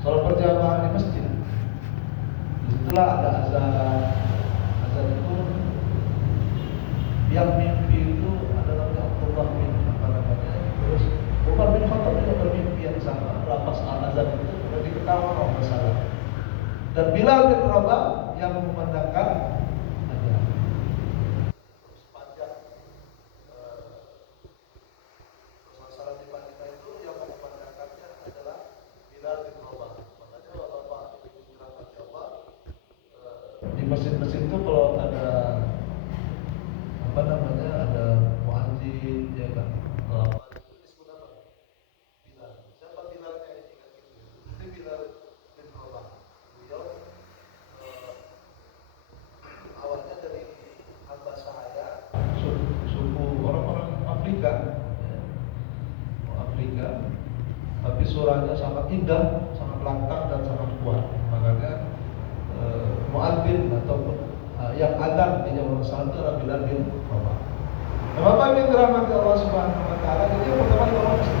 Sholat berjamaah di masjid. Disitulah ada azan. Azan itu yang mimpi itu adalah Abdullah bin terus Umar bin Khattab juga bermimpi yang sama. Lapas al-azan itu sudah diketahui orang bersalah. Dan Bilal bin Rabah yang memandangkan azan. Sepanjang masalah di Madinah itu yang memandangkannya adalah Bilal bin Rabah. Makanya Bapak Ibu dirahmati Allah, di masjid-masjid itu kalau ada ada muadzin ya kan, disebut apa? Bilal. Siapa Bilalnya ini kan gitu? Ini Bilal bin Rabah. Beliau awalnya dari hamba sahaya suku orang-orang Afrika, ya. Afrika, tapi suaranya sangat indah, sangat lantang dan sangat kuat. Makanya muadzin ataupun yang adzan di zaman saat itu adalah Bilal bin Rabah. Nah, Bapak Ibu dirahmati Allah Subhanahu wa taala, jadi yang pertama di masjid.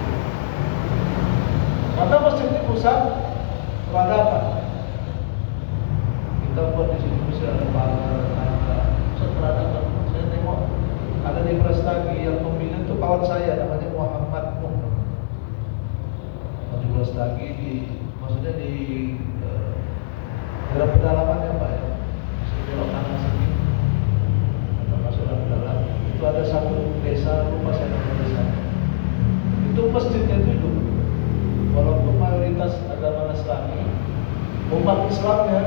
Karena masjid ini pusat peradaban. Kita buat di sini pusat pusat peradaban. Saya tengok ada di Brastagi yang pembina itu kawan saya namanya Muhammad Nuh. Di Brastagi maksudnya di daerah pedalaman ya Pak ya. Belok kanan sini, atau masuk dalam itu ada satu desa, lupa saya nama desa. Itu masjidnya itu hidup, walaupun mayoritas agama Nasrani, umat Islamnya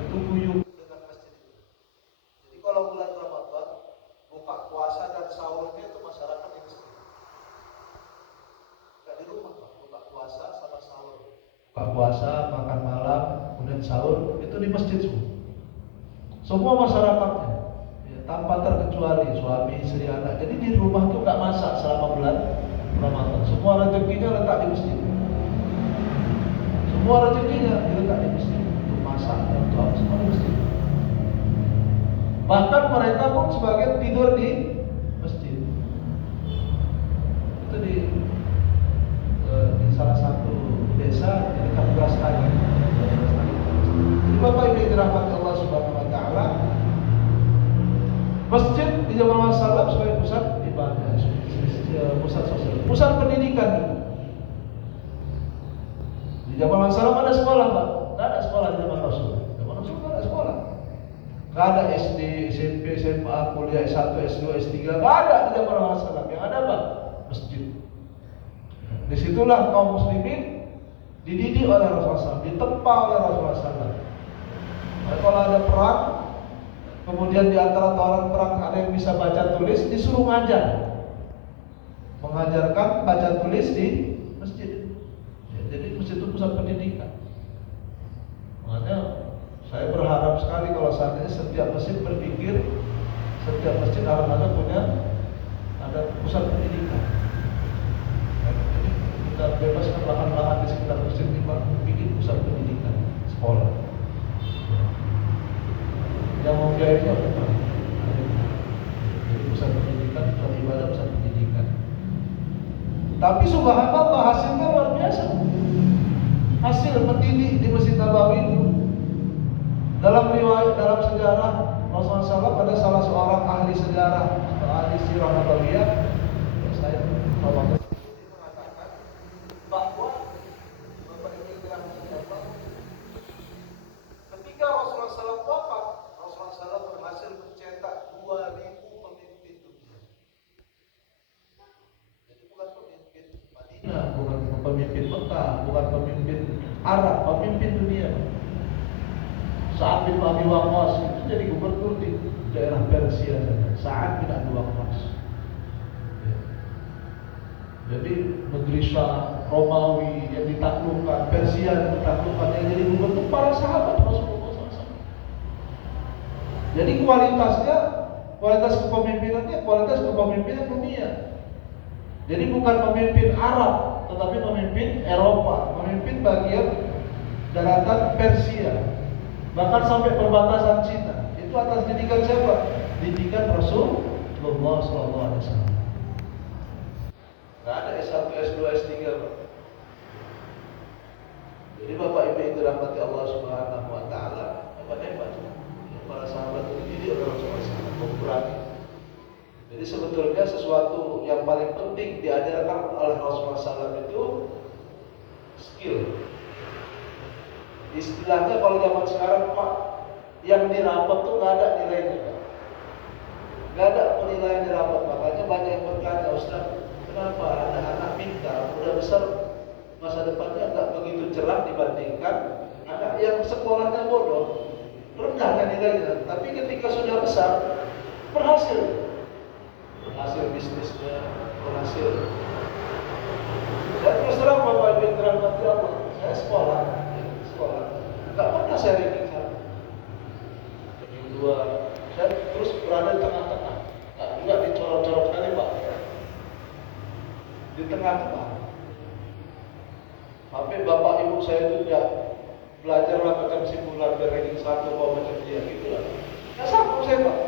itu guyup dengan masjid itu. Jadi kalau bulan Ramadan buka puasa dan sahurnya itu masyarakat di masjid, nggak di rumah Pak. Buka puasa sama sahur, buka puasa, makan malam, kemudian sahur itu di masjid semua masyarakatnya, ya, tanpa terkecuali suami, istri, anak. Jadi di rumah tuh nggak masak selama bulan Ramadan. Semua rezekinya letak di masjid. Semua rezekinya diletak di masjid. Untuk masak dan untuk apa semua di masjid. Bahkan mereka pun sebagian tidur di masjid. Itu di salah satu desa di dekat Brastagi. Jadi Bapak Ibu dirahmati Allah Subhanahu wa taala, masjid di zaman Rasulullah sebagai pusat ibadah, pusat sosial, pusat pendidikan. Di zaman Rasulullah ada sekolah, Pak? Tidak ada sekolah di zaman Rasulullah. Zaman Rasulullah tidak ada sekolah. Tidak ada SD, SMP, SMA, kuliah S1, S2, S3, tidak ada di zaman Rasulullah. Yang ada apa? Masjid. Disitulah kaum muslimin dididik oleh Rasulullah, ditempa oleh Rasulullah. Nah, kalau ada perang, kemudian di antara tawaran perang ada yang bisa baca tulis, disuruh ngajar, mengajarkan baca tulis di masjid. Ya, jadi masjid itu pusat pendidikan. Makanya saya berharap sekali kalau seandainya setiap masjid berpikir, setiap masjid harus ada pusat pendidikan. Jadi kita bebaskan lahan-lahan di sekitar masjid ini, Pak, bikin pusat pendidikan, sekolah. Yang mau biayanya bukan. Jadi pusat pendidikan, pusat ibadah, pusat pendidikan. Tapi subhanallah hasilnya luar biasa. Hasil mendidik di Masjid Nabawi itu dalam riwayat, dalam sejarah Rasulullah SAW ada salah seorang ahli sejarah, ahli sirah Nabawiyah, saya mengatakan bahwa ketika Rasulullah SAW wafat, Rasulullah SAW berhasil mencetak 2.000 pemimpin dunia. Jadi bukan pemimpin Madinah, bukan pemimpin Mekah, bukan pemimpin Arab, pemimpin dunia. Sa'ad bin Abi Waqqas itu jadi gubernur di daerah Persia. Sa'ad bin Abi Waqqas. Jadi negeri Syam, Romawi yang ditaklukkan, Persia yang ditaklukkan, yang jadi gubernur para sahabat Rasulullah SAW. Jadi kualitas kepemimpinannya kualitas kepemimpinan dunia. Jadi bukan pemimpin Arab, tetapi pemimpin Eropa, pemimpin bagian daratan Persia, bahkan sampai perbatasan Cina. Itu atas didikan siapa? Didikan Rasulullah SAW. Gak ada S1, S2, S3, Pak. Jadi Bapak Bapak Ibu dirahmati Allah Subhanahu wa taala. Hebat. Para sahabat itu jadi orang-orang sangat berani. Jadi sebetulnya sesuatu yang paling penting diajarkan oleh Rasulullah SAW itu skill. Istilahnya kalau zaman sekarang Pak, yang dirapot tuh nggak ada nilainya, Pak. Nggak ada penilaian dirapot. Makanya banyak yang bertanya, Ustaz, kenapa ada anak pintar udah besar masa depannya nggak begitu cerah dibandingkan anak yang sekolahnya bodoh, rendah nilainya, tapi ketika sudah besar berhasil bisnisnya, berhasil. Dan terus terang Bapak Ibu yang dirahmati Allah, saya sekolah, nggak pernah saya ranking satu, ranking dua, saya terus berada di tengah-tengah, nggak juga dicorok-corok sekali Pak, di tengah-tengah. Sampai Bapak Ibu saya itu ya belajarlah macam simulan dari ranking satu macam dia gitu lah. Nggak sanggup saya Pak.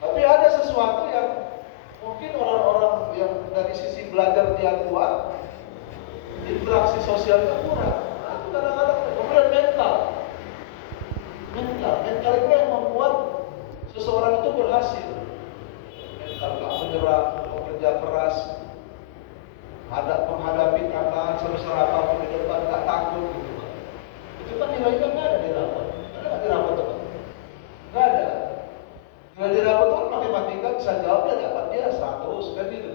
Tapi ada sesuatu yang mungkin orang-orang yang dari sisi belajar dia kuat, interaksi sosialnya kurang. Nah, itu kadang-kadang kemudian mental itu yang membuat seseorang itu berhasil. Mental tak menyerah, bekerja keras, menghadapi tantangan sebesar apapun di depan, tak takut gitu. Itu kan nilainya nggak ada di rapot. Ada nggak di rapot teman? Nggak ada. Nilai di rapot itu matematika bisa jawab dia dapat dia 100 kan gitu.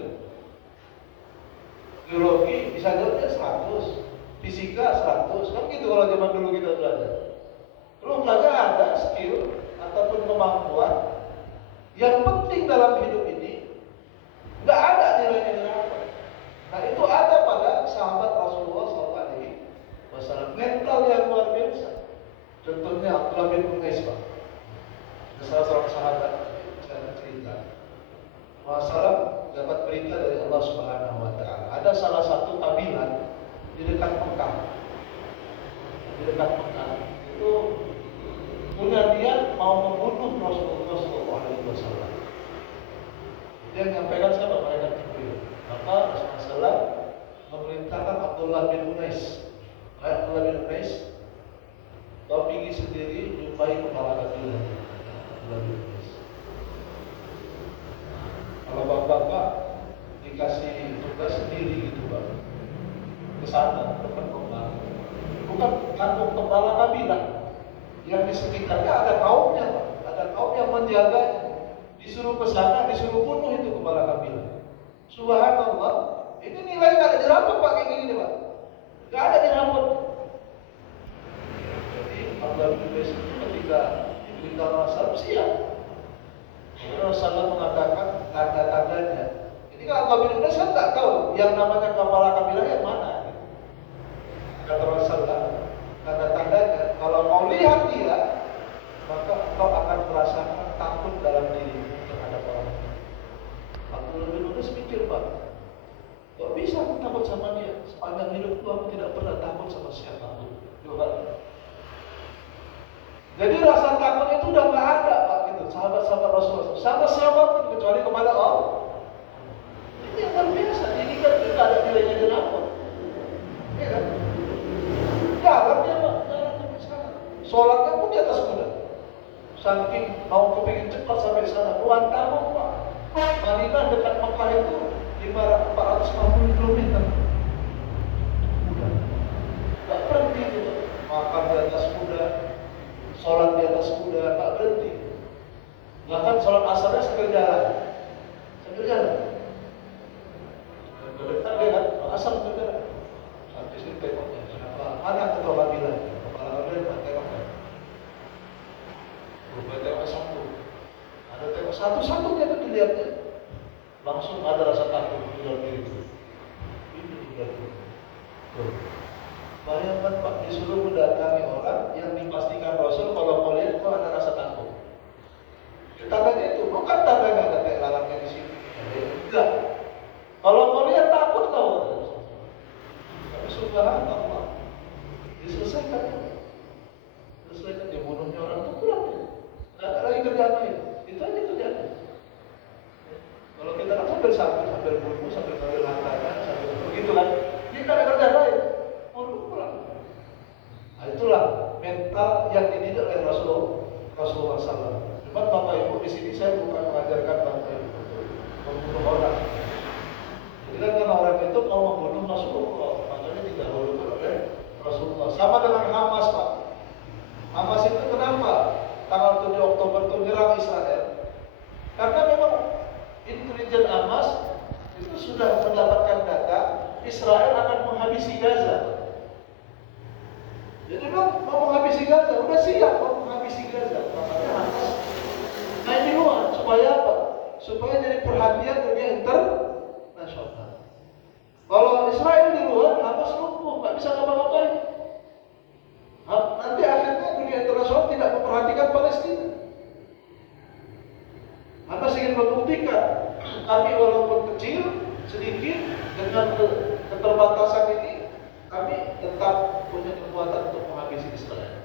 Biologi bisa jawab dia 100, fisika 100 kan gitu kalau zaman dulu kita belajar. Belum lagi ada skill ataupun kemampuan yang penting dalam hidup ini nggak ada nilainya di rapot. Nah itu ada pada sahabat Rasulullah SAW, mental yang luar biasa. Contohnya Abdullah bin Unais Pak, salah seorang sahabat saya cerita. Rasulullah dapat berita dari Allah Subhanahu Wa Taala. Ada salah satu kabilah di dekat Mekah, itu punya niat mau membunuh Rasulullah SAW. Dia menyampaikan siapa? Malaikat Jibril. Maka Rasulullah memerintahkan Abdullah bin Unais, kau pergi sendiri jumpai kepala kabilah Abdullah bin Unais. Kalau bapak dikasih tugas sendiri gitu Pak, ke sana dekat Mekah, bukan kampung kepala kabilah, yang di sekitarnya ada kaumnya Pak, ada kaum yang menjaganya. Disuruh ke sana, disuruh bunuh itu kepala kabilah. Subhanallah, ini nilai nggak ada di rapot Pak kayak gini Pak, nggak ada di rapot. Jadi Abdullah bin Unais itu ketika diberitahu Rasul siap. Rasulullah mengatakan tanda-tandanya. Ini kan Abdullah bin Unais kan nggak tahu yang namanya kepala kabilah yang mana. Kata Rasulullah, tanda-tandanya kalau kau lihat dia, maka kau akan merasakan takut dalam dirimu terhadap orang itu. Abdullah bin Unais mikir Pak, kok bisa aku takut sama dia? Sepanjang hidupku aku tidak pernah takut sama siapapun. Coba. Jadi rasa takut itu udah nggak ada Pak gitu. Sahabat-sahabat Rasulullah, sama siapapun kecuali kepada Allah. Ini yang luar biasa. Ini kan tidak ada nilainya di rapot. Iya kan? Jalan dia Pak, jalan sampai sana. Sholatnya pun di atas kuda. Saking mau kepingin cepat sampai sana, puluhan tahun Pak. Madinah dekat Mekah itu 450 km. Kuda. Tak berhenti itu. Makan di atas kuda, sholat di atas kuda, tak berhenti. Bahkan sholat asarnya sambil jalan. Berdekat dia kan, asar sambil jalan. Sampai sini tengoknya. Mana ketua kabilah? Kepala kabilah tengoknya. Rupanya tengok satu. Ada tengok satu-satunya itu dilihatnya. Langsung ada rasa takut di dalam diri itu. Ini juga tuh. Bayangkan Pak, disuruh mendatangi orang yang dipastikan Rasul kalau kau lihat kok ada rasa takut. Tandanya itu, bukan tandanya ada kayak lalangnya di sini. Enggak. Kalau kau lihat takut kau. Tapi subhanallah, diselesaikan. Dia bunuhnya orang itu pulang. Nggak ada lagi kerjaan lain. Itu aja kerjaan. Kalau kita kan sambil bunuh, sambil ngambil hartanya, sambil begitu kan, dia nggak ada kerjaan lain. Bunuh pulang. yang dididik oleh Rasulullah SAW. Cuma Bapak Ibu di sini saya bukan mengajarkan Bapak Ibu untuk membunuh orang. Jadi kan karena orang itu mau membunuh Rasulullah, makanya didahulukan oleh Rasulullah. Sama dengan Hamas, Pak. Hamas itu kenapa tanggal 7 Oktober itu menyerang Israel? Karena memang intelijen Hamas itu sudah mendapatkan data Israel akan menghabisi Gaza. Jadi memang mau menghabisi Gaza, udah siap mau menghabisi Gaza. Makanya Hamas main di luar supaya apa? Supaya jadi perhatian dunia internasional. Kalau Israel di luar, Hamas lumpuh, nggak bisa ngapa-ngapain. Nanti akhirnya dunia internasional tidak memperhatikan Palestina. Hamas ingin membuktikan kami walaupun kecil, sedikit, dengan keterbatasan ini, kami tetap punya kekuatan untuk menghabisi Israel.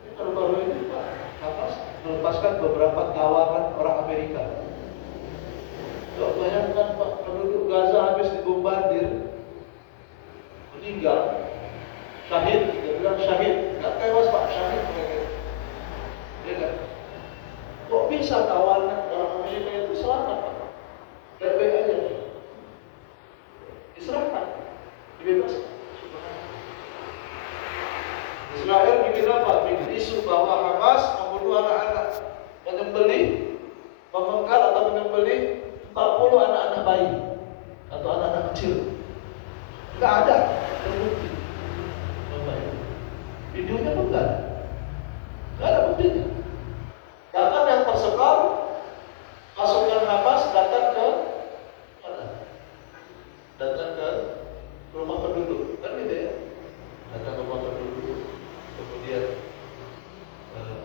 Ini baru-baru ini Pak, Hamas melepaskan beberapa tawaran orang Amerika. Coba bayangkan Pak, penduduk Gaza habis dibombardir, meninggal, syahid, dia bilang syahid, nggak tewas Pak, syahid mereka. Ya kan? Kok bisa tawaran orang Amerika itu selamat Pak? Baik-baik aja. Diserahkan, dibebaskan. Israel bikin apa? Bikin isu bahwa Hamas membunuh anak-anak, menyembelih, memenggal atau menyembelih 40 anak-anak bayi atau anak-anak kecil. Nggak ada terbukti. Videonya pun nggak ada buktinya. Bahkan yang tersebar pasukan Hamas datang ke mana? Datang ke rumah penduduk, kan gitu ya? Datang ke rumah penduduk, kemudian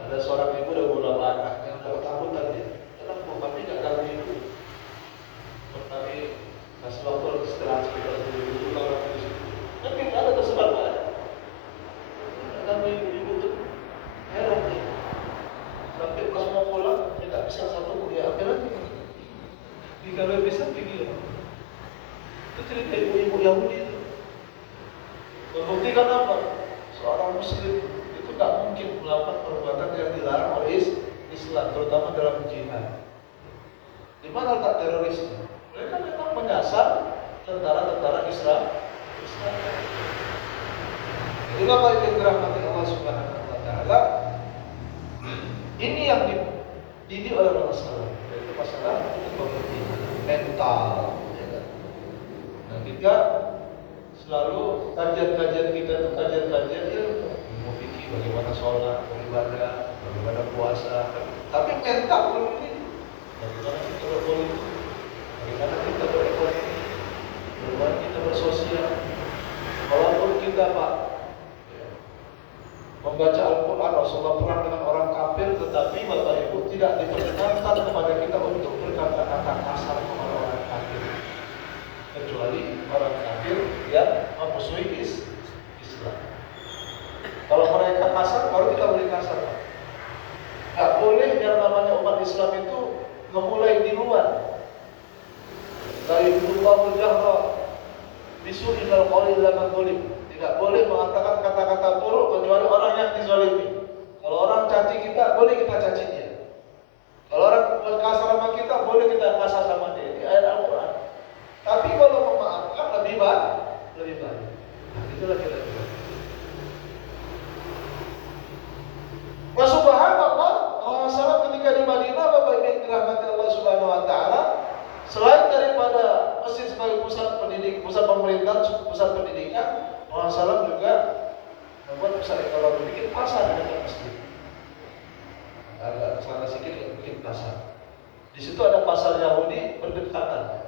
ada seorang ibu dan beberapa anak yang dapat takutan dia. Kenapa kami nggak ganggu ibu? Kami kasih waktu istirahat sekitar 7 tahun di situ. Kan kita ada tersebar banyak. Ganggu ibu tuh heran nih. Sampai pas mau pulang tidak bisa satu dia ambil lagi. Kalau bisa pergi lah. Itu cerita ibu-ibu Yahudi itu. Membuktikan apa? Seorang Muslim itu tak mungkin melakukan perbuatan yang dilarang oleh Islam, terutama dalam jihad. Di mana letak terorisme? Mereka memang menyasar tentara-tentara Islam. Itulah Bapak yang dirahmati Allah Subhanahu wa Ta'ala. Ini yang dididik oleh Rasulullah, yaitu masalah mental. Nah, kita selalu kajian-kajian kita itu kajian-kajian ilmu fikih, bagaimana sholat, beribadah, bagaimana puasa. Tapi mental belum ini. Bagaimana kita berpolitik, bagaimana kita berekonomi, bagaimana kita bersosial. Walaupun kita Pak membaca Al-Quran, Rasulullah perang dengan orang kafir, tetapi Bapak Ibu tidak diperkenankan kepada kita untuk berkata-kata kasar kepada orang kafir, kecuali orang kafir yang memusuhi Islam. Kalau mereka kasar, baru kita boleh kasar. Tidak boleh yang namanya umat Islam itu memulai di luar. La yuhibbullahu al-jahra bisu'i minal qawli illa man zulim. Tidak boleh mengatakan kata-kata buruk kecuali orang yang dizalimi. Kalau orang caci kita, boleh kita caci dia. Kalau orang kasar sama kita, boleh kita kasar sama dia. Ini ayat Al-Quran. Tapi kalau memaafkan lebih baik. Nah, itulah kira-kira. Wa subhanallah, Allah ketika di Madinah, Bapak Ibu yang dirahmati Allah Subhanahu wa Ta'ala, selain daripada masjid sebagai pusat pendidik, pusat pemerintahan, pusat pendidikan, Rasulullah juga membuat pusat ekonomi, bikin pasar di dekat masjid. Agak kesana sedikit bikin pasar. Di situ ada pasar Yahudi berdekatan.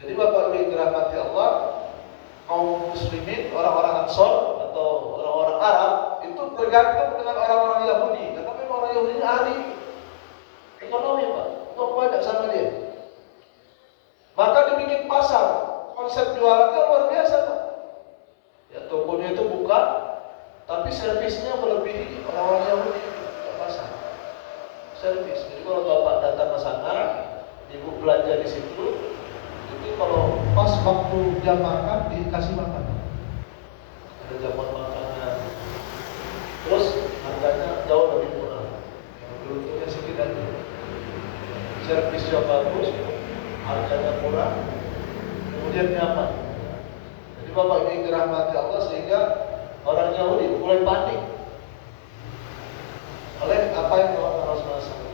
Jadi Bapak Ibu yang dirahmati Allah, kaum muslimin, orang-orang Ansor atau orang-orang Arab itu tergantung dengan orang-orang Yahudi. Karena memang orang Yahudi ini ahli ekonomi Pak, untuk banyak sama dia. Maka dibikin pasar, konsep jualannya luar biasa Pak. Ya, tokonya itu buka, tapi servisnya melebihi orang-orang Yahudi ke pasar. Servis. Jadi kalau Bapak datang ke sana, Ibu belanja di situ, itu kalau pas waktu jam makan dikasih makan. Ada jamuan makanan. murah, kemudian nyaman. Jadi Bapak Ibu yang dirahmati Allah, sehingga orang Yahudi mulai panik oleh apa yang dilakukan Rasulullah SAW.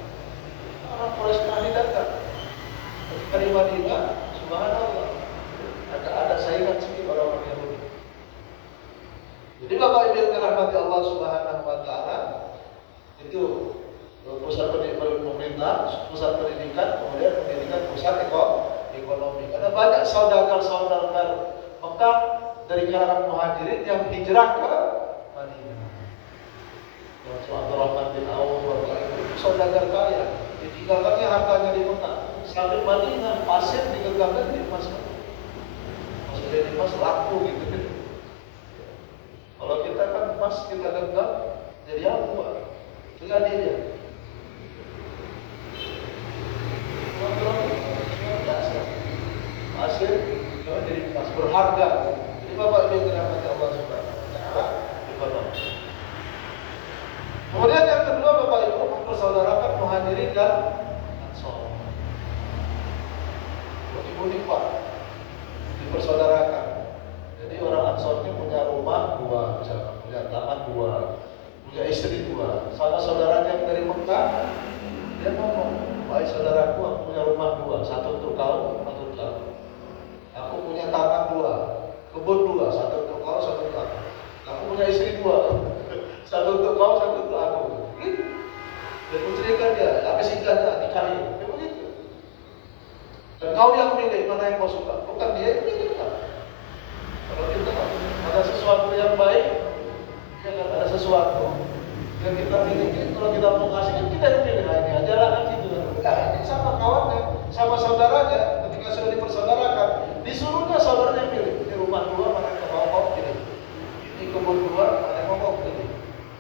Orang Quraisy tadi datang ketika di Madinah, subhanallah, ada saingan sedikit orang-orang Yahudi. Jadi Bapak Ibu yang dirahmati Allah Subhanahu wa taala, itu pusat pemerintah, pusat pendidikan, kemudian pendidikan, pusat ekonomi. Karena banyak saudagar-saudagar Mekah dari kalangan muhajirin yang hijrah ke Madinah. Yang Abdurrahman bin Auf, itu saudagar kaya, ditinggalkannya hartanya di Mekah. Sampai Madinah, pasir digenggamkan di emas. Maksudnya di emas laku gitu. Kalau kita kan emas kita genggam jadi apa? Jadi dia. Pasir jadi emas berharga. Jadi Bapak Ibu yang dirahmati Allah Subhanahu wa taala, ekonomi. Kemudian yang kedua, Bapak Ibu, mempersaudarakan muhajirin dan ansor. Unik Pak, dipersaudarakan. Jadi orang ansor ini punya rumah dua, misalkan punya tanah dua, punya istri dua. Sama saudaranya yang dari Mekah, dia ngomong, "Wahai saudaraku, aku punya rumah dua, satu untuk kau, satu untuk aku. Aku punya tanah dua, kebun dua, satu untuk kau, satu untuk aku. Aku punya istri dua, satu untuk kau, satu untuk aku." Gitu. Dan menceritakan dia, apa singkatnya, nikahin. Dia begitu. Dan kau yang milih mana yang kau suka, bukan dia yang milih. Kalau kita ada sesuatu yang baik, ya kan, ada sesuatu yang kita miliki, kalau kita mau kasih kan kita yang pilih. Nah, ini ajaran kan gitu kan. Nah, ini sama kawannya, sama saudaranya, ketika sudah dipersaudarakan, disuruhnya saudaranya yang pilih. Ini rumah dua, mana yang mau kau pilih. Ini kebun dua, mana yang mau kau pilih.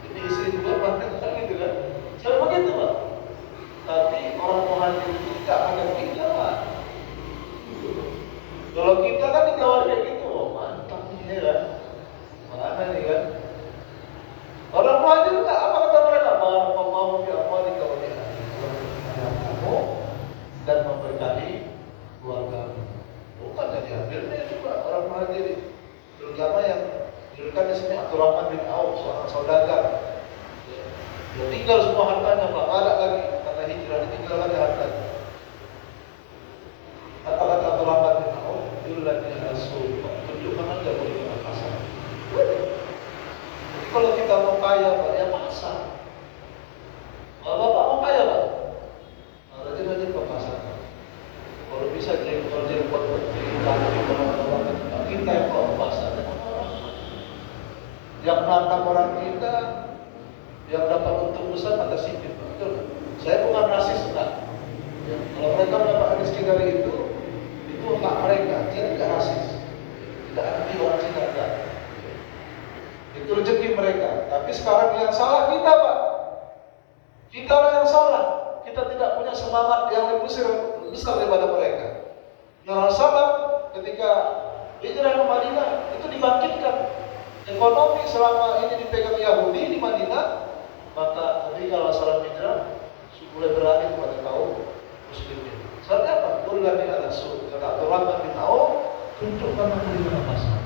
Ini istri dua, mana yang mau gitu kan. Jangan begitu Pak. Tapi orang muhajir itu tidak akan kita Pak. Kalau kita kan ditawar kayak gitu, oh mantap nih kan. Mana nih kan. Orang muhajir enggak, apa kata mereka? Mau di kamu kamu dan memberkati keluargamu. Bukan jadi ambilnya itu Pak, orang muhajir. Terutama yang julukan di sini Abdurrahman bin Auf, seorang saudagar. Dia tinggal semua hartanya Pak, ada lagi karena hijrah, ditinggal lagi hartanya. Kata-kata Abdurrahman bin Auf, dulu lagi Rasul, tunjukkan aja bagaimana pasar. Jadi kalau kita mau kaya Pak, ya pasar. Kalau Bapak mau kaya Pak, rajin-rajin ke pasar. Kalau bisa jadi buat kita yang mau ke pasar. Yang menantang orang kita, yang dapat untung besar pada sikit. Betul. Saya bukan rasis enggak. Ya, kalau mereka mendapat rezeki dari itu hak mereka. Dia tidak rasis, tidak anti orang Cina enggak. Itu rezeki mereka. Tapi sekarang yang salah kita Pak. Kita lah yang salah. Kita tidak punya semangat yang lebih besar daripada mereka. Yang salah ketika hijrah ke Madinah itu dibangkitkan. Ekonomi selama ini dipegang Yahudi di Madinah, maka ketika masalah hijrah mulai beralih kepada kaum muslimin. Saatnya apa? Ulani ala su, kata Abdurrahman bin Auf, tunjukkan bagaimana pasar.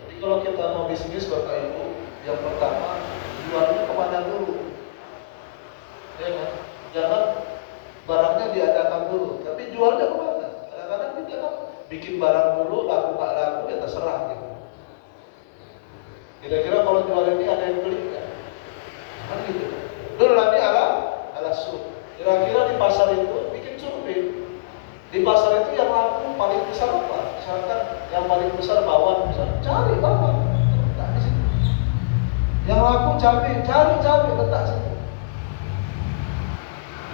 Jadi kalau kita mau bisnis Bapak Ibu, yang pertama jualnya kemana dulu? Ya kan? Jangan barangnya diadakan dulu, tapi jualnya kemana? Kadang-kadang kita kan bikin barang dulu, laku nggak laku, ya terserah gitu. Kira-kira kalau jual ini ada yang beli nggak? Kan gitu. Dulu nanti ala su. Kira-kira di pasar itu bikin survei. Di pasar itu yang laku paling besar apa? Misalkan yang paling besar bawang, misalkan cari bawang, letak di situ. Yang laku cabai, cari cabai, letak situ.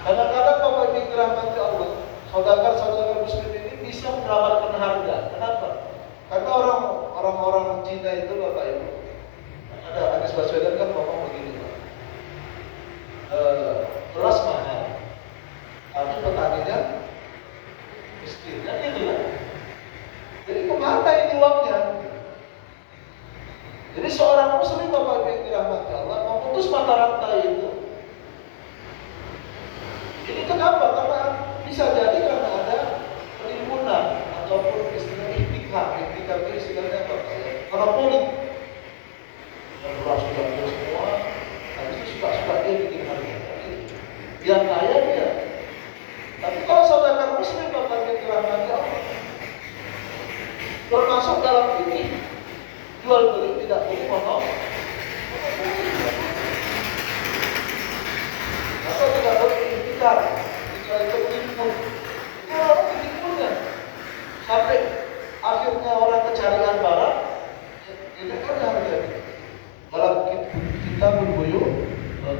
Kadang-kadang Bapak Ibu dirahmati Allah, saudara-saudara muslim ini bisa menyelamatkan harga. Kenapa? Karena orang-orang Cina itu Bapak Ibu, ada Anies Baswedan kan ngomong begini Pak, beras mahal, tapi petaninya miskin, kan gitu kan? Jadi kemana ini uangnya? Jadi seorang muslim Bapak Ibu yang dirahmati Allah memutus mata rantai itu. Ini kenapa? Karena bisa jadi karena ada istilahnya apa? Monopoli. Yang beras diambil semua, habis itu suka-suka dia bikin harga. Yang kaya dia. Tapi kalau saudagar muslim bakal dirahmati Allah. Termasuk dalam ini jual beli tidak boleh monopoli. Atau tidak boleh ikhtikar, jika itu tipu. Itu orang tipunya. Sampai akhirnya orang kecarian barang, ini kan harga. Dalam kita berbuyur,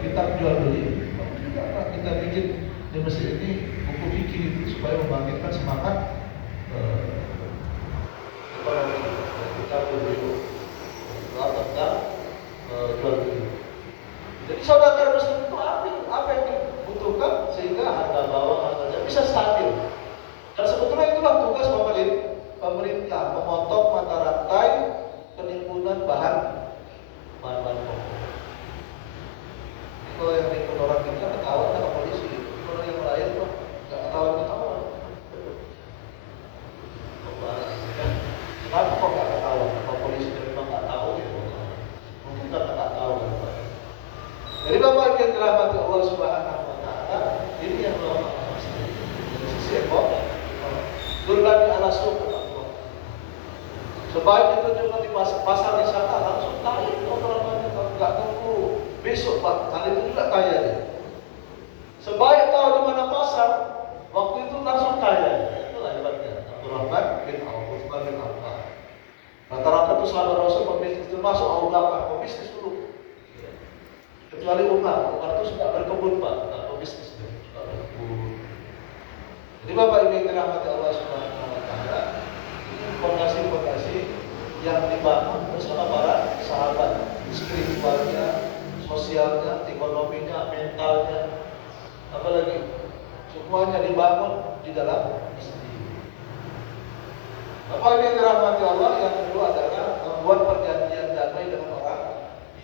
kita jual beli, kita bikin di masjid ini buku fikih itu supaya membangkitkan semangat ekonomi. Kita berbuyur tentang jual beli. Jadi saudara muslim itu ambil apa yang dibutuhkan sehingga harga bawang, harga bisa stabil. Dan sebetulnya itulah tugas pemerintah memotong mata rantai penimbunan bahan pokok. Kalau yang nimbun orang kita ketahuan sama polisi, kalau yang lain tuh nggak ketahuan. Kenapa kok nggak ketahuan? Kalau polisi memang nggak tahu ya, mungkin karena nggak tahu. Jadi Bapak yang dirahmati Allah Subhanahu Wa Taala, ini yang Allah dari sisi ekonomi. Durlani ala suq. Sebaik itu juga di pasar wisata langsung tarik orang-orang nggak tunggu besok Pak, kali itu juga kaya dia. Sebaik tahu di mana pasar, waktu itu langsung kaya. Itulah hebatnya. Abdurrahman bin Auf, Utsman bin Affan. Rata-rata itu sahabat Rasul pembisnis, termasuk Abu Bakar pembisnis dulu. Kecuali Umar itu suka berkebun Pak, nggak pembisnis dia, suka berkebun. Jadi Bapak Ibu yang dirahmati Allah Subhanahu Wa Taala, ini fondasi-fondasi yang dibangun bersama para sahabat, spiritualnya, sosialnya, ekonominya, mentalnya, apalagi semuanya dibangun di dalam Islam. Bapak Ibu yang dirahmati Allah, yang kedua adalah membuat perjanjian damai dengan orang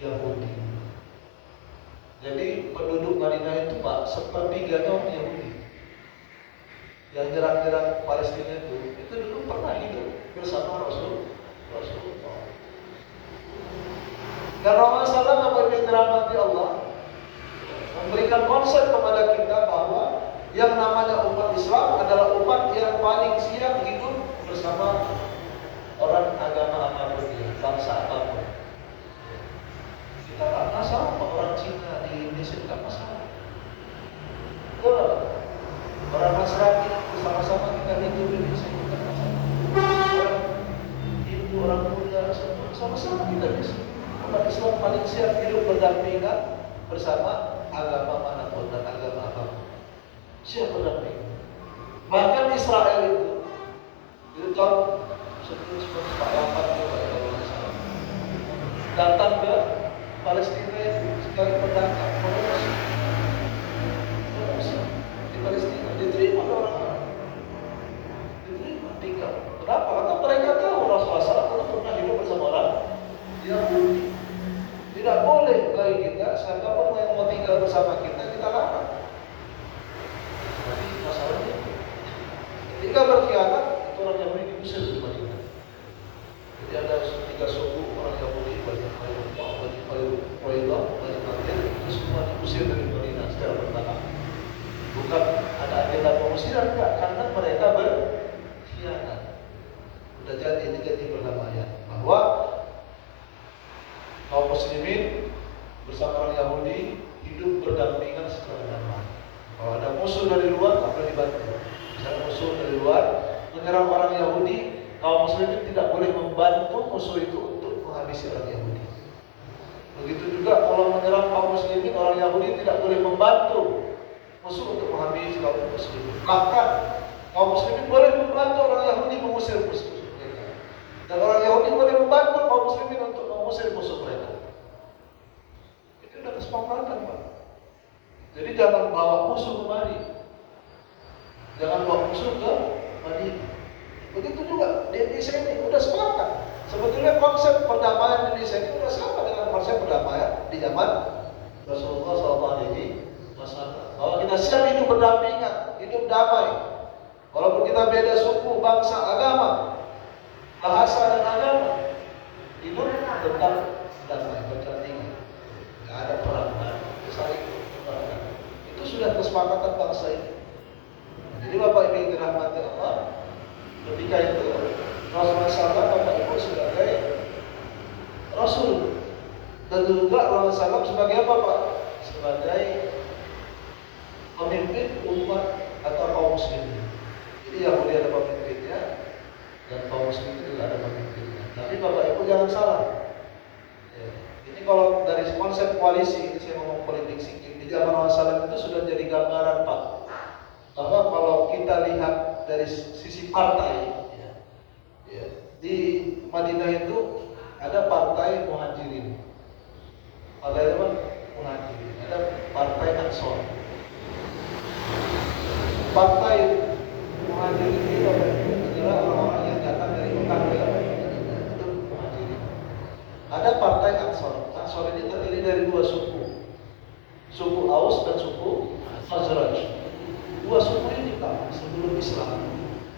Yahudi. Jadi penduduk Madinah itu Pak, sepertiganya orang Yahudi. Yang nyerang-nyerang Palestina itu dulu pernah hidup bersama Rasulullah. Dan Rasulullah Bapak yang dirahmati Allah memberikan konsep kepada kita bahwa yang namanya umat Islam adalah umat yang paling siap hidup bersama orang agama apapun, bangsa apapun. Kita tak masalah orang Cina di Indonesia, tidak masalah. Orang Nasrani bersama-sama kita hidup di Indonesia, tidak masalah. Orang Hindu, orang Buddha, sama-sama kita bisa. Umat Islam paling siap hidup berdampingan bersama agama manapun dan agama apapun. Siap berdampingan. Bahkan Israel itu tahun 1948 datang ke Palestina itu sekali berdagang mengungsi di Palestina, diterima oleh orang-orang, diterima tinggal. Kenapa? Karena mereka tahu Rasulullah SAW pernah hidup bersama orang Yahudi. Tidak boleh bagi kita siapapun yang mau tinggal bersama kita larang. Jadi masalahnya ketika berkhianat itu orang Yahudi diusir di Madinah. Jadi ada 3 suku orang Yahudi, Bani Quraidah, Bani Nadir, itu semua diusir dari Madinah secara bertahap. Bukan ada agenda pengusiran, enggak, karena mereka berkhianat. Sudah jadi perdamaian bahwa kaum muslimin bersama orang Yahudi hidup berdampingan secara damai. Kalau ada musuh dari luar, tak boleh dibantu. Misalnya musuh dari luar menyerang orang Yahudi, kaum muslimin tidak boleh membantu musuh itu untuk menghabisi orang Yahudi. Begitu juga kalau menyerang kaum muslimin, orang Yahudi tidak boleh membantu musuh untuk menghabisi kaum muslimin. Bahkan kaum muslimin boleh membantu orang Yahudi mengusir musuh mereka. Dan orang Yahudi boleh membantu kaum muslimin untuk mengusir musuh mereka. Itu sudah kesepakatan Pak. Jadi jangan bawa musuh kemari, jangan bawa musuh ke Madinah. Begitu juga di Indonesia ini sudah sepakat. Sebetulnya konsep perdamaian di Indonesia ini sudah sama dengan konsep perdamaian di zaman Rasulullah SAW. Bahwa kita siap hidup berdampingan, hidup damai. Walaupun kita beda suku, bangsa, agama, bahasa dan agama, hidup tetap damai, berdampingan, nggak ada perang, saling memperang. Itu sudah kesepakatan bangsa ini. Jadi Bapak Ibu yang dirahmati Allah, ketika itu Rasulullah SAW Bapak Ibu sebagai Rasul, dan juga Rasulullah SAW sebagai apa Pak? Sebagai pemimpin umat atau kaum muslimin. Jadi Yahudi ada pemimpinnya dan kaum muslimin juga ada pemimpinnya. Tapi Bapak Ibu jangan salah. Ya. Ini kalau dari konsep koalisi, ini saya ngomong politik sikit, di zaman Rasulullah SAW itu sudah jadi gambaran Pak, bahwa kalau kita lihat dari sisi partai, ya, di Madinah itu ada partai Muhajirin, partai apa? Muhajirin, ada partai Ansor. Partai Muhajirin itu adalah orang-orang yang datang dari Mekah ke Madinah, itu Muhajirin. Ada partai Ansor. Ansor ini terdiri dari dua suku, suku Aus dan suku Khazraj. Dua suku ini Pak, sebelum Islam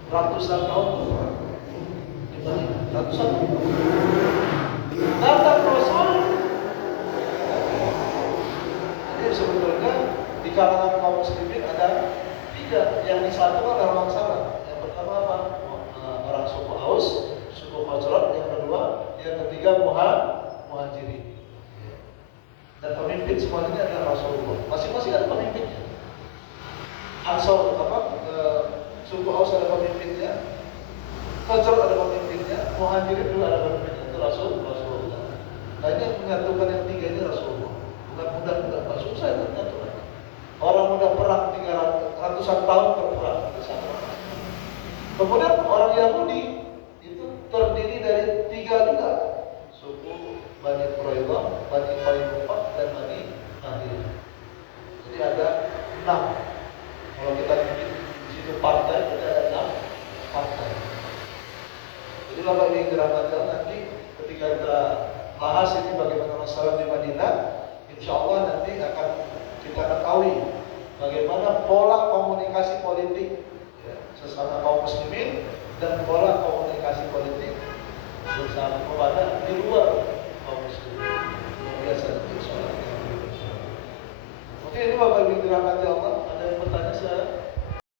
ratusan tahun berperang di Madinah, ratusan tahun. Datang Rasul. Jadi sebetulnya di kalangan kaum muslimin ada tiga, yang disatukan oleh orang salah. Yang pertama apa? Orang suku Aus, suku Khazraj. Yang kedua, yang ketiga Muhajirin. Dan pemimpin semua ini adalah Rasulullah. Masing-masing ada pemimpinnya. Ansor suku Aus ada pemimpinnya, Khazraj ada pemimpinnya, Muhajirin juga ada pemimpinnya. Itu Rasulullah. Nah ini yang menyatukan yang tiga ini Rasulullah. Bukan mudah Pak, susah itu menyatukan. Orang muda perang 300-an tahun berperang. Kemudian orang Yahudi itu terdiri dari tiga juga, suku Bani Quraidah, Bani Qainuqa, dan Bani Nadir. Jadi ada 6. Kalau kita di situ partai, kita ada 6 partai. Jadi Bapak Ibu yang dirahmati nanti ketika kita bahas ini bagaimana masalah di Madinah, insya Allah nanti akan kita ketahui bagaimana pola komunikasi politik ya, sesama kaum muslimin dan pola komunikasi politik bersama kepada di luar